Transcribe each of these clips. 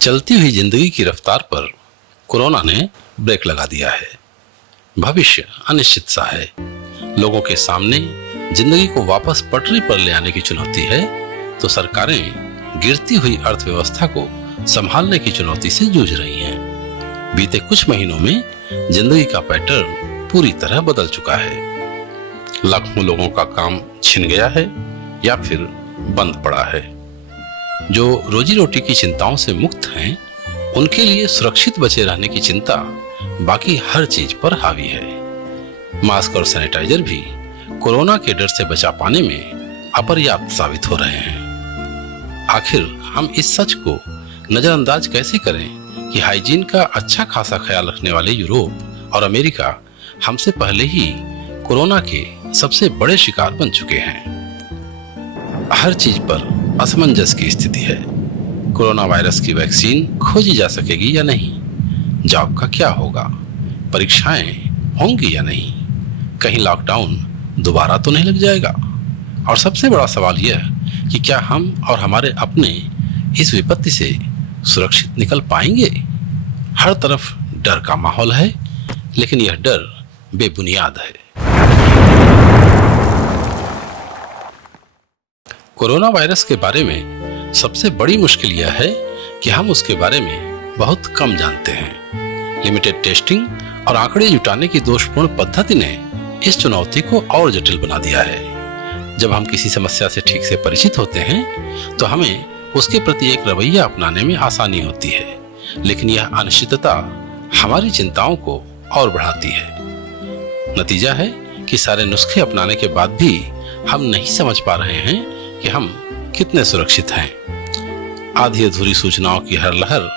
चलती हुई जिंदगी की रफ्तार पर कोरोना ने ब्रेक लगा दिया है। भविष्य अनिश्चित सा है। लोगों के सामने जिंदगी को वापस पटरी पर ले आने की चुनौती है, तो सरकारें गिरती हुई अर्थव्यवस्था को संभालने की चुनौती से जूझ रही हैं। बीते कुछ महीनों में जिंदगी का पैटर्न पूरी तरह बदल चुका है। लाखों लोगों का काम छिन गया है या फिर बंद पड़ा है। जो रोजी रोटी की चिंताओं से मुक्त हैं, उनके लिए सुरक्षित बचे रहने की चिंता बाकी हर चीज पर हावी है। मास्क और सैनिटाइजर भी कोरोना के डर से बचा पाने में अपर्याप्त साबित हो रहे हैं। आखिर हम इस सच को नजरअंदाज कैसे करें कि हाइजीन का अच्छा खासा ख्याल रखने वाले यूरोप और अमेरिका हमसे पहले ही कोरोना के सबसे बड़े शिकार बन चुके हैं। हर चीज पर असमंजस की स्थिति है। कोरोना वायरस की वैक्सीन खोजी जा सकेगी या नहीं? जॉब का क्या होगा? परीक्षाएं होंगी या नहीं? कहीं लॉकडाउन दोबारा तो नहीं लग जाएगा? और सबसे बड़ा सवाल यह कि क्या हम और हमारे अपने इस विपत्ति से सुरक्षित निकल पाएंगे? हर तरफ डर का माहौल है, लेकिन यह डर बेबुनियाद है। कोरोना वायरस के बारे में सबसे बड़ी मुश्किल यह है कि हम उसके बारे में बहुत कम जानते हैं। लिमिटेड टेस्टिंग और आंकड़े जुटाने की दोषपूर्ण पद्धति ने इस चुनौती को और जटिल बना दिया है। जब हम किसी समस्या से ठीक से परिचित होते हैं, तो हमें उसके प्रति एक रवैया अपनाने में आसानी होती है, लेकिन यह अनिश्चितता हमारी चिंताओं को और बढ़ाती है। नतीजा है कि सारे नुस्खे अपनाने के बाद भी हम नहीं समझ पा रहे हैं कि हम कितने सुरक्षित हैं। आधी अधूरी सूचनाओं की हर लहर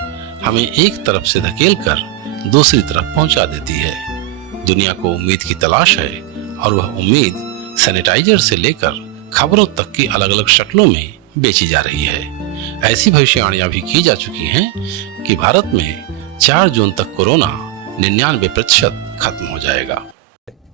हमें एक तरफ से धकेल कर दूसरी तरफ पहुंचा देती है। दुनिया को उम्मीद की तलाश है, और वह उम्मीद सैनिटाइजर से लेकर खबरों तक की अलग अलग शक्लों में बेची जा रही है। ऐसी भविष्यवाणियां भी की जा चुकी हैं कि भारत में 4 जून तक कोरोना 99% खत्म हो जाएगा।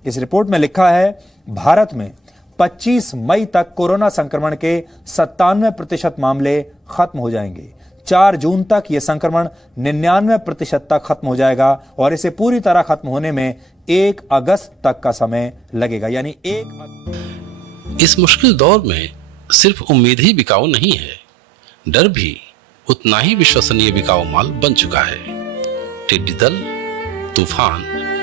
इस रिपोर्ट में लिखा है, भारत में 25 मई तक कोरोना संक्रमण के 97% मामले खत्म हो जाएंगे। 4 जून तक यह संक्रमण 99% तक खत्म हो जाएगा, और इसे पूरी तरह खत्म होने में 1 अगस्त तक का समय लगेगा। यानी इस मुश्किल दौर में सिर्फ उम्मीद ही बिकाऊ नहीं है, डर भी उतना ही विश्वसनीय बिकाऊ माल बन चुका है। टिड्डी दल, तूफान,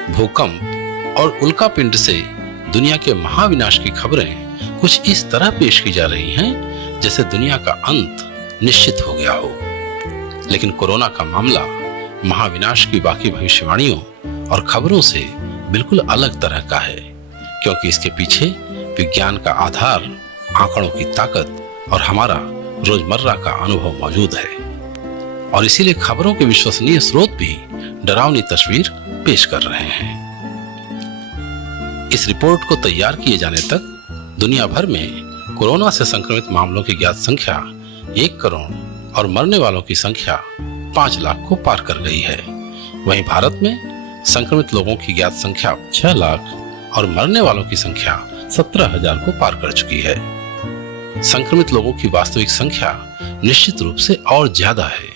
भूकंप और उल्कापिंड से दुनिया के महाविनाश की खबरें कुछ इस तरह पेश की जा रही हैं जैसे दुनिया का अंत निश्चित हो गया हो। लेकिन कोरोना का मामला महाविनाश की बाकी भविष्यवाणियों और खबरों से बिल्कुल अलग तरह का है, क्योंकि इसके पीछे विज्ञान का आधार, आंकड़ों की ताकत और हमारा रोजमर्रा का अनुभव मौजूद है। और इसीलिए खबरों के विश्वसनीय स्रोत भी डरावनी तस्वीर पेश कर रहे हैं। इस रिपोर्ट को तैयार किए जाने तक दुनिया भर में कोरोना से संक्रमित मामलों की ज्ञात संख्या 1 करोड़ और मरने वालों की संख्या 5 लाख को पार कर गई है। वहीं भारत में संक्रमित लोगों की ज्ञात संख्या 6 लाख और मरने वालों की संख्या 17,000 को पार कर चुकी है। संक्रमित लोगों की वास्तविक संख्या निश्चित रूप से और ज्यादा है।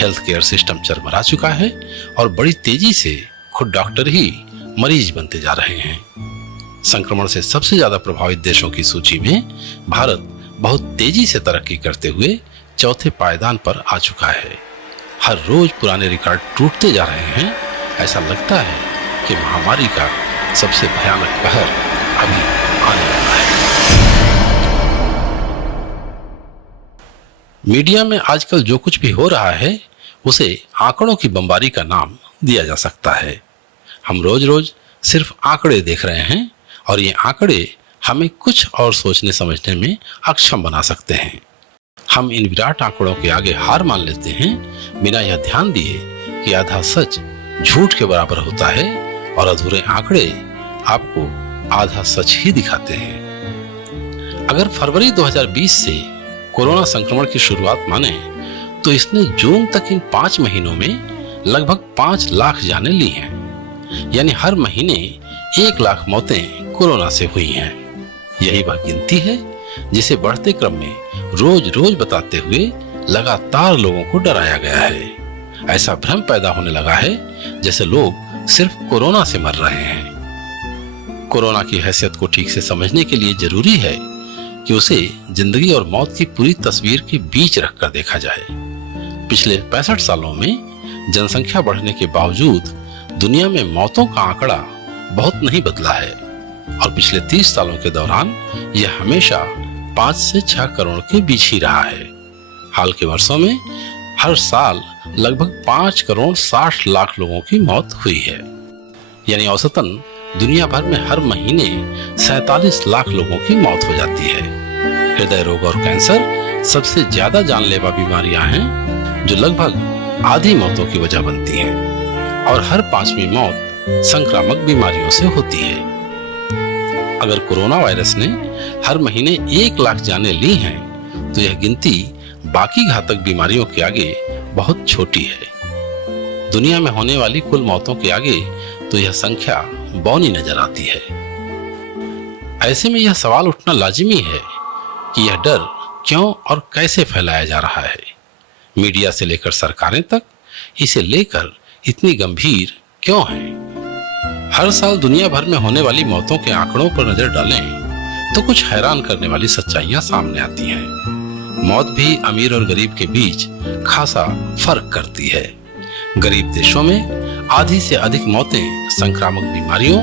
हेल्थ केयर सिस्टम चरमरा चुका है और बड़ी तेजी से खुद डॉक्टर ही मरीज बनते जा रहे हैं। संक्रमण से सबसे ज्यादा प्रभावित देशों की सूची में भारत बहुत तेजी से तरक्की करते हुए चौथे पायदान पर आ चुका है। हर रोज पुराने रिकॉर्ड टूटते जा रहे हैं। ऐसा लगता है कि महामारी का सबसे भयानक कहर अभी आने वाला है। मीडिया में आजकल जो कुछ भी हो रहा है, उसे आंकड़ों की बमबारी का नाम दिया जा सकता है। हम रोज रोज सिर्फ आंकड़े देख रहे हैं, और ये आंकड़े हमें कुछ और सोचने समझने में अक्षम बना सकते हैं। हम इन विराट आंकड़ों के आगे हार मान लेते हैं, बिना यह ध्यान दिए कि आधा सच झूठ के बराबर होता है और अधूरे आंकड़े आपको आधा सच ही दिखाते हैं। अगर फरवरी 2020 से कोरोना संक्रमण की शुरुआत माने, तो इसने जून तक इन 5 महीनों में लगभग 5 लाख जानें ली हैं। यानी हर महीने 1 लाख मौतें कोरोना से हुई हैं। यही वह गिनती है जिसे बढ़ते क्रम में रोज रोज बताते हुए लगातार लोगों को डराया गया है। ऐसा भ्रम पैदा होने लगा है जैसे लोग सिर्फ कोरोना से मर रहे हैं। कोरोना की हैसियत को ठीक से समझने के लिए जरूरी है कि उसे जिंदगी और मौत की पूरी तस्वीर के बीच रखकर देखा जाए। पिछले 65 सालों में जनसंख्या बढ़ने के बावजूद दुनिया में मौतों का आंकड़ा बहुत नहीं बदला है और पिछले 30 सालों के दौरान यह हमेशा 5 से 6 करोड़ के बीच ही रहा है। हाल के वर्षों में हर साल लगभग 5 करोड़ 60 लाख लोगों की मौत हुई है, यानी औसतन दुनिया भर में हर महीने 47 लाख लोगों की मौत हो जाती है। हृदय रोग और कैंसर सबसे ज्यादा जानलेवा बीमारियां हैं जो लगभग आधी मौतों की वजह बनती हैं और हर 5वीं मौत संक्रामक बीमारियों से होती है। अगर कोरोना वायरस ने हर महीने 1 लाख जानें ली हैं तो यह गिनती बाकी घातक बीमारियों के आगे बहुत छोटी है। दुनिया में होने वाली कुल मौतों के आगे तो यह संख्या बौनी नजर आती है। ऐसे में यह सवाल उठना लाजिमी है कि यह डर क्यों और कैसे फैलाया जा रहा है। मीडिया से लेकर सरकारें तक इसे लेकर इतनी गंभीर क्यों है। हर साल दुनिया भर में होने वाली मौतों के आंकड़ों पर नजर डालें तो कुछ हैरान करने वाली सच्चाइयां सामने आती हैं। मौत भी अमीर और गरीब के बीच खासा फर्क करती है। गरीब देशों में आधी से अधिक मौतें संक्रामक बीमारियों,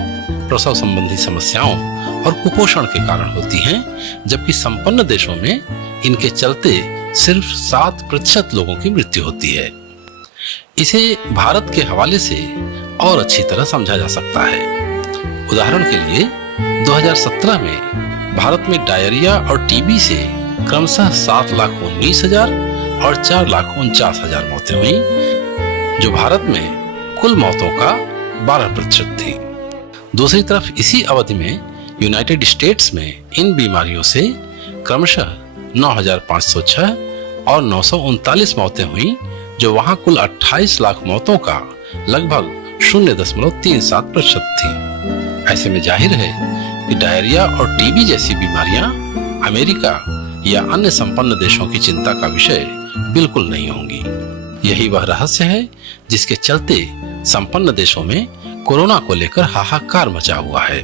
प्रसव संबंधी समस्याओं और कुपोषण के कारण होती हैं, जबकि संपन्न देशों में इनके चलते सिर्फ 7% लोगों की मृत्यु होती है। इसे भारत के हवाले से और अच्छी तरह समझा जा सकता है। उदाहरण के लिए 2017 में भारत में डायरिया और टीबी से क्रमशः 7,19,000 और 4,49,000 मौतें हुई, जो भारत में कुल मौतों का 12% थी। दूसरी तरफ इसी अवधि में यूनाइटेड स्टेट्स में इन बीमारियों से क्रमशः 9,506 और 939 मौतें हुई, जो वहां कुल 28 लाख मौतों का लगभग 0.37% थी। ऐसे में जाहिर है कि डायरिया और टीबी जैसी बीमारियां अमेरिका या अन्य संपन्न देशों की चिंता का विषय बिल्कुल नहीं होंगी। यही वह रहस्य है जिसके चलते संपन्न देशों में कोरोना को लेकर हाहाकार मचा हुआ है।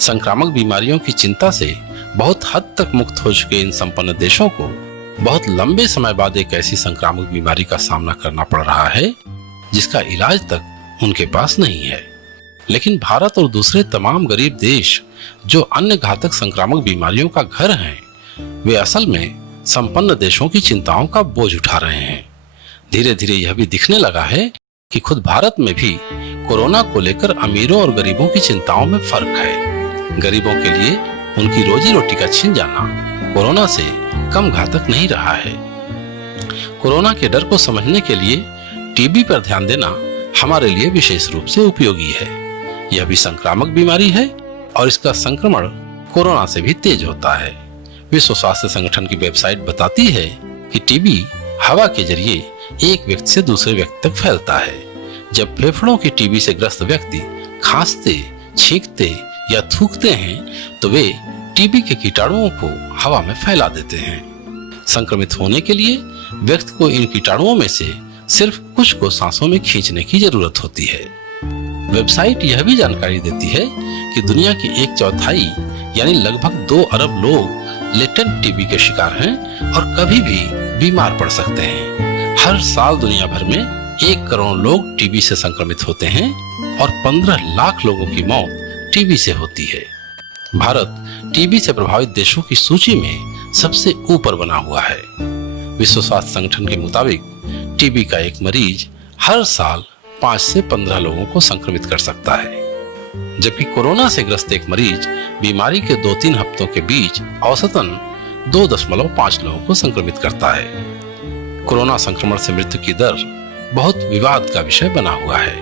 संक्रामक बीमारियों की चिंता से बहुत हद तक मुक्त हो चुके इन संपन्न देशों को बहुत लंबे समय बाद एक ऐसी संक्रामक बीमारी का सामना करना पड़ रहा है जिसका इलाज तक उनके पास नहीं है। लेकिन भारत और दूसरे तमाम गरीब देश जो अन्य घातक संक्रामक बीमारियों का घर हैं, वे असल में संपन्न देशों की चिंताओं का बोझ उठा रहे हैं। धीरे धीरे यह भी दिखने लगा है कि खुद भारत में भी कोरोना को लेकर अमीरों और गरीबों की चिंताओं में फर्क है। गरीबों के लिए उनकी रोजी रोटी का छिन जाना कोरोना से कम घातक नहीं रहा है। कोरोना के डर को समझने के लिए टीबी पर ध्यान देना हमारे लिए विशेष रूप से उपयोगी है। यह भी संक्रामक बीमारी है और इसका संक्रमण कोरोना से भी तेज होता है। विश्व स्वास्थ्य संगठन की वेबसाइट बताती है कि टीबी हवा के जरिए एक व्यक्ति से दूसरे व्यक्ति तक फैलता है। जब फेफड़ों की टीबी से ग्रस्त व्यक्ति खांसते, छींकते या थूकते हैं तो वे टीबी के कीटाणुओं को हवा में फैला देते हैं। संक्रमित होने के लिए व्यक्ति को इन कीटाणुओं में से सिर्फ कुछ को सांसों में खींचने की जरूरत होती है। वेबसाइट यह भी जानकारी देती है कि दुनिया की 1/4 यानी लगभग 2 अरब लोग लेटेंट टीबी के शिकार हैं और कभी भी बीमार पड़ सकते हैं। हर साल दुनिया भर में 1 करोड़ लोग टीबी से संक्रमित होते हैं और 15 लाख लोगों की मौत टीबी से होती है। भारत टीबी से प्रभावित देशों की सूची में सबसे ऊपर बना हुआ है। विश्व स्वास्थ्य संगठन के मुताबिक टीबी का एक मरीज हर साल 5 से 15 लोगों को संक्रमित कर सकता है, जबकि कोरोना से ग्रस्त एक मरीज बीमारी के 2-3 हफ्तों के बीच औसतन 2.5 लोगों को संक्रमित करता है। कोरोना संक्रमण से मृत्यु की दर बहुत विवाद का विषय बना हुआ है।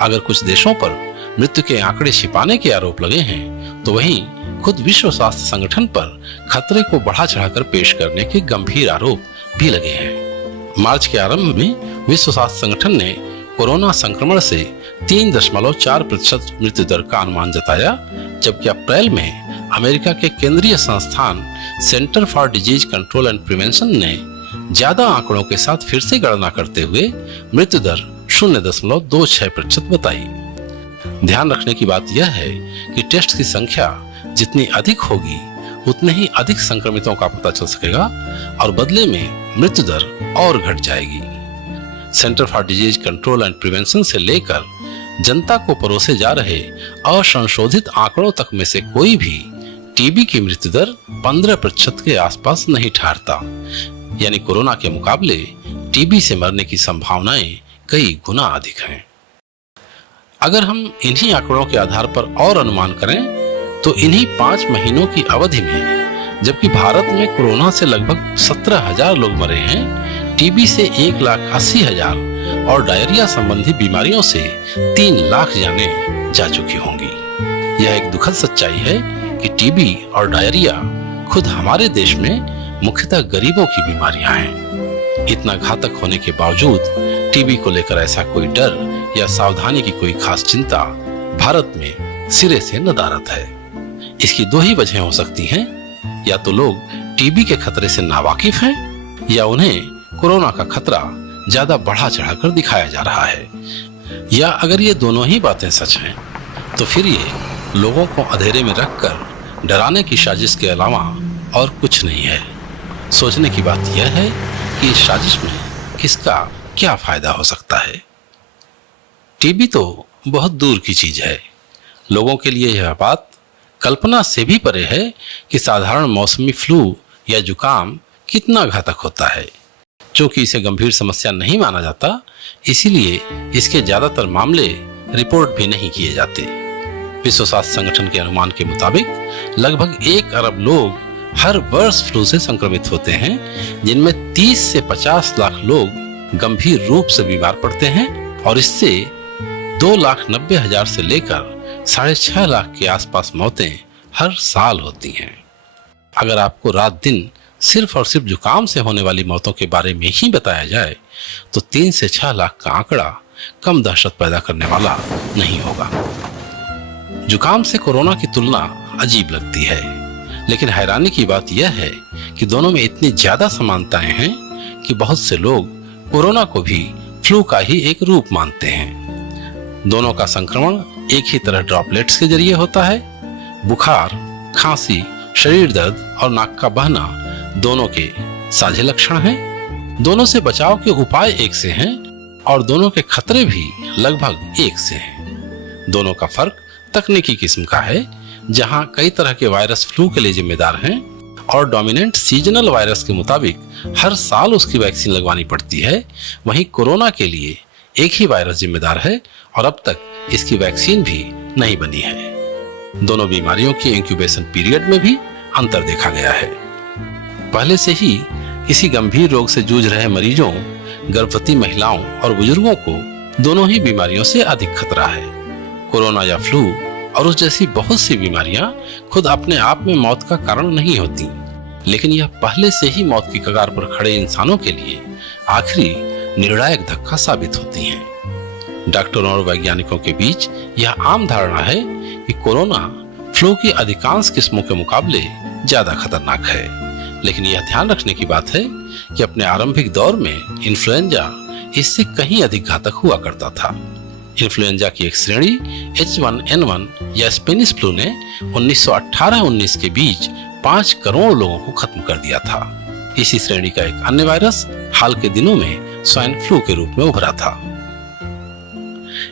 अगर कुछ देशों पर मृत्यु के आंकड़े छिपाने के आरोप लगे हैं, तो वहीं खुद विश्व स्वास्थ्य संगठन पर खतरे को बढ़ा चढ़ाकर पेश करने के गंभीर आरोप भी लगे हैं। मार्च के आरंभ में विश्व स्वास्थ्य संगठन ने कोरोना संक्रमण से 3.4% मृत्यु दर का अनुमान जताया, जबकि अप्रैल में अमेरिका के केंद्रीय संस्थान centre for disease control and prevention ने ज्यादा आंकड़ों के साथ फिर से गणना करते हुए मृत्यु दर 0.26% बताई। ध्यान रखने की बात यह है कि टेस्ट की संख्या जितनी अधिक होगी उतने ही अधिक संक्रमितों का पता चल सकेगा और बदले में मृत्यु दर और घट जाएगी। Centre for disease control and prevention से लेकर जनता को परोसे जा रहे असंशोधित आंकड़ों तक में से कोई भी टीबी की मृत्यु दर 15% के आसपास नहीं ठहरता। यानी कोरोना के मुकाबले टीबी से मरने की संभावनाएं कई गुना अधिक हैं। अगर हम इन्हीं आंकड़ों के आधार पर और अनुमान करें तो इन्हीं 5 महीनों की अवधि में जबकि भारत में कोरोना से लगभग 17,000 लोग मरे हैं, टीबी से 1,80,000 और डायरिया संबंधी बीमारियों से 3 लाख जानें जा चुकी होंगी। यह एक दुखद सच्चाई है कि टीबी और डायरिया खुद हमारे देश में मुख्यतः गरीबों की बीमारियां हैं। इतना घातक होने के बावजूद टीबी को लेकर ऐसा कोई डर या सावधानी की कोई खास चिंता भारत में सिरे से नदारद है। इसकी 2 ही वजह हो सकती हैं, या तो लोग टीबी के खतरे से नावाकिफ हैं या उन्हें कोरोना का खतरा ज्यादा बढ़ा चढ़ाकर दिखाया जा रहा है। या अगर ये दोनों ही बातें सच हैं तो फिर ये लोगों को अंधेरे में रखकर डराने की साजिश के अलावा और कुछ नहीं है। सोचने की बात यह है कि इस साजिश में किसका क्या फायदा हो सकता है। टीबी तो बहुत दूर की चीज है। लोगों के लिए यह बात कल्पना से भी परे है कि साधारण मौसमी फ्लू या जुकाम कितना घातक होता है। क्योंकि इसे गंभीर समस्या नहीं माना जाता, इसीलिए इसके ज्यादातर मामले रिपोर्ट भी नहीं किए जाते। विश्व स्वास्थ्य संगठन के अनुमान के मुताबिक लगभग 1 अरब लोग हर वर्ष फ्लू से संक्रमित होते हैं, जिनमें 30 से 50 लाख लोग गंभीर रूप से बीमार पड़ते हैं और इससे 2,90,000 से लेकर 6.5 लाख के आसपास मौतें हर साल होती हैं। अगर आपको रात दिन सिर्फ और सिर्फ जुकाम से होने वाली मौतों के बारे में ही बताया जाए तो 3 से 6 लाख का आंकड़ा कम दहशत पैदा करने वाला नहीं होगा। जुकाम से कोरोना की तुलना अजीब लगती है, लेकिन हैरानी की बात यह है कि दोनों में इतनी ज्यादा समानताएं हैं कि बहुत से लोग कोरोना को भी फ्लू का ही एक रूप मानते हैं। दोनों का संक्रमण एक ही तरह ड्रॉपलेट्स के जरिए होता है। बुखार, खांसी, शरीर दर्द और नाक का बहना दोनों के साझे लक्षण हैं। दोनों से बचाव के उपाय एक से हैं और दोनों के खतरे भी लगभग एक से हैं। दोनों का फर्क तकनीकी किस्म का है, जहां कई तरह के वायरस फ्लू के लिए जिम्मेदार हैं और डोमिनेंट सीजनल वायरस के मुताबिक हर साल उसकी वैक्सीन लगवानी पड़ती है। वहीं कोरोना के लिए एक ही वायरस जिम्मेदार है और अब तक इसकी वैक्सीन भी नहीं बनी है। दोनों बीमारियों की इंक्यूबेशन पीरियड में भी अंतर देखा गया है। पहले से ही किसी गंभीर रोग से जूझ रहे मरीजों, गर्भवती महिलाओं और बुजुर्गों को दोनों ही बीमारियों से अधिक खतरा है। कोरोना या फ्लू और उस जैसी बहुत सी बीमारियां खुद अपने आप में मौत का कारण नहीं होती, लेकिन यह पहले से ही मौत की कगार पर खड़े इंसानों के लिए आखिरी निर्णायक धक्का साबित होती हैं। डॉक्टरों और वैज्ञानिकों के बीच यह आम धारणा है कि कोरोना फ्लू की अधिकांश किस्मों के मुकाबले ज्यादा खतरनाक है, लेकिन यह ध्यान रखने की बात है कि अपने आरंभिक दौर में इन्फ्लुएंजा इससे कहीं अधिक घातक हुआ करता था। इन्फ्लुएंजा की एक श्रेणी H1N1 या स्पेनिश फ्लू ने 1918-19 के बीच 5 करोड़ लोगों को खत्म कर दिया था। इसी श्रेणी का एक अन्य वायरस हाल के दिनों में स्वाइन फ्लू के रूप में उभरा था।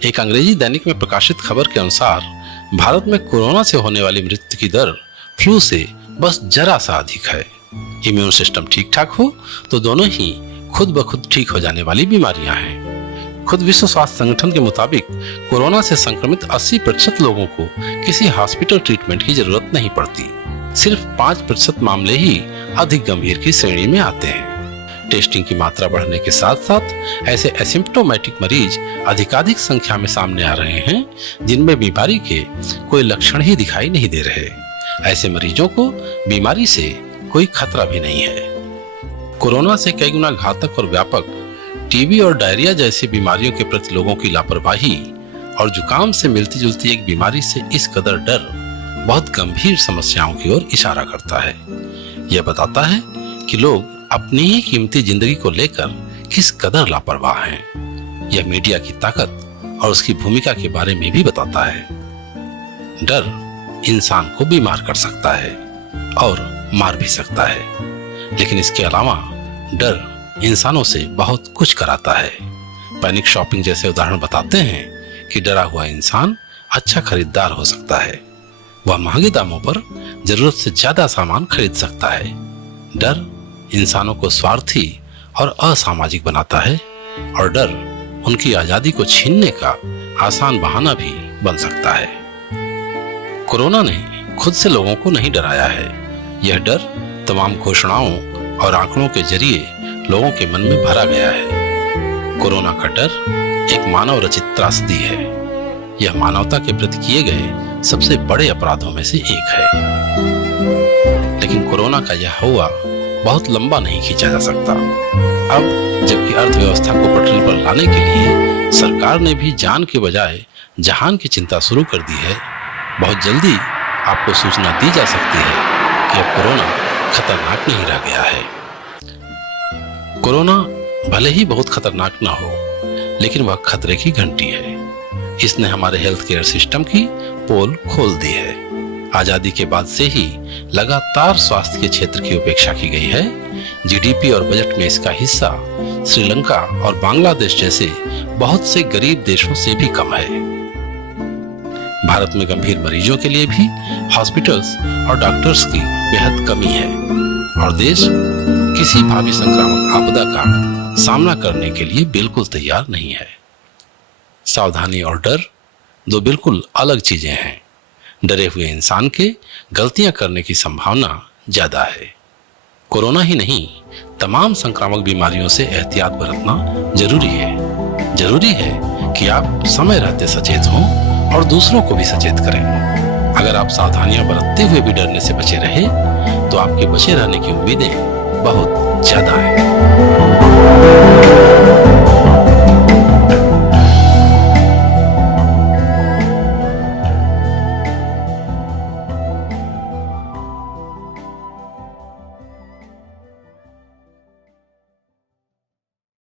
एक अंग्रेजी दैनिक में प्रकाशित खबर के अनुसार भारत में कोरोना से होने वाली मृत्यु की दर फ्लू से बस जरा सा अधिक है। इम्यून सिस्टम ठीक ठाक हो तो दोनों ही खुद ब खुद ठीक हो जाने वाली बीमारियां हैं। खुद विश्व स्वास्थ्य संगठन के मुताबिक कोरोना से संक्रमित 80% लोगों को किसी हॉस्पिटल ट्रीटमेंट की जरूरत नहीं पड़ती। सिर्फ 5% मामले ही अधिक गंभीर की श्रेणी में आते हैं। टेस्टिंग की मात्रा बढ़ने के साथ साथ ऐसे एसिम्प्टोमेटिक मरीज अधिकाधिक संख्या में सामने आ रहे हैं, जिनमें बीमारी के कोई लक्षण ही दिखाई नहीं दे रहे। ऐसे मरीजों को बीमारी से कोई खतरा भी नहीं है। कोरोना से कई गुना घातक और व्यापक टीबी और डायरिया जैसी बीमारियों के प्रति लोगों की लापरवाही और जुकाम से मिलती जुलती एक बीमारी से इस कदर डर बहुत गंभीर समस्याओं की ओर इशारा करता है। यह बताता है कि लोग अपनी ही कीमती जिंदगी को लेकर किस कदर लापरवाह हैं। यह मीडिया की ताकत और उसकी भूमिका के बारे में भी बताता है। डर इंसान को बीमार कर सकता है और मार भी सकता है, लेकिन इसके अलावा डर इंसानों से बहुत कुछ कराता है। पैनिक शॉपिंग जैसे उदाहरण बताते हैं कि डरा हुआ इंसान अच्छा खरीदार हो सकता है। वह महंगे दामों पर जरूरत से ज्यादा सामान खरीद सकता है। डर इंसानों को स्वार्थी और असामाजिक बनाता है और डर उनकी आजादी को छीनने का आसान बहाना भी बन सकता है। कोरोना ने खुद से लोगों को नहीं डराया है। यह डर तमाम घोषणाओं और आंकड़ों के जरिए लोगों के मन में भरा गया है। कोरोना का डर एक मानव रचित त्रासदी है। यह मानवता के प्रति किए गए सबसे बड़े अपराधों में से एक है। लेकिन कोरोना का यह हुआ बहुत लंबा नहीं खींचा जा सकता। अब जबकि अर्थव्यवस्था को पटरी पर लाने के लिए सरकार ने भी जान के बजाय जहान की चिंता शुरू कर दी है, बहुत जल्दी आपको सूचना दी जा सकती है कि अब कोरोना खतरनाक नहीं रह गया है। कोरोना भले ही बहुत खतरनाक ना हो, लेकिन वह खतरे की घंटी है। इसने हमारे हेल्थ केयर सिस्टम की पोल खोल दी है। आजादी के बाद से ही लगातार स्वास्थ्य के क्षेत्र की उपेक्षा की गई है। जीडीपी और बजट में इसका हिस्सा श्रीलंका और बांग्लादेश जैसे बहुत से गरीब देशों से भी कम है। भारत में गंभीर मरीजों के लिए भी हॉस्पिटल्स और डॉक्टर्स की बेहद कमी है और देश किसी भावी संक्रामक आपदा का सामना करने के लिए बिल्कुल तैयार नहीं है। सावधानी और डर दो बिल्कुल अलग चीजें हैं। डरे हुए इंसान के गलतियां करने की संभावना ज्यादा है। कोरोना ही नहीं, तमाम संक्रामक बीमारियों से एहतियात बरतना जरूरी है। जरूरी है कि आप समय रहते सचेत हों और दूसरों को भी सचेत करें। अगर आप सावधानियां बरतते हुए भी डरने से बचे रहे तो आपके बचे रहने की उम्मीदें बहुत ज्यादा हैं।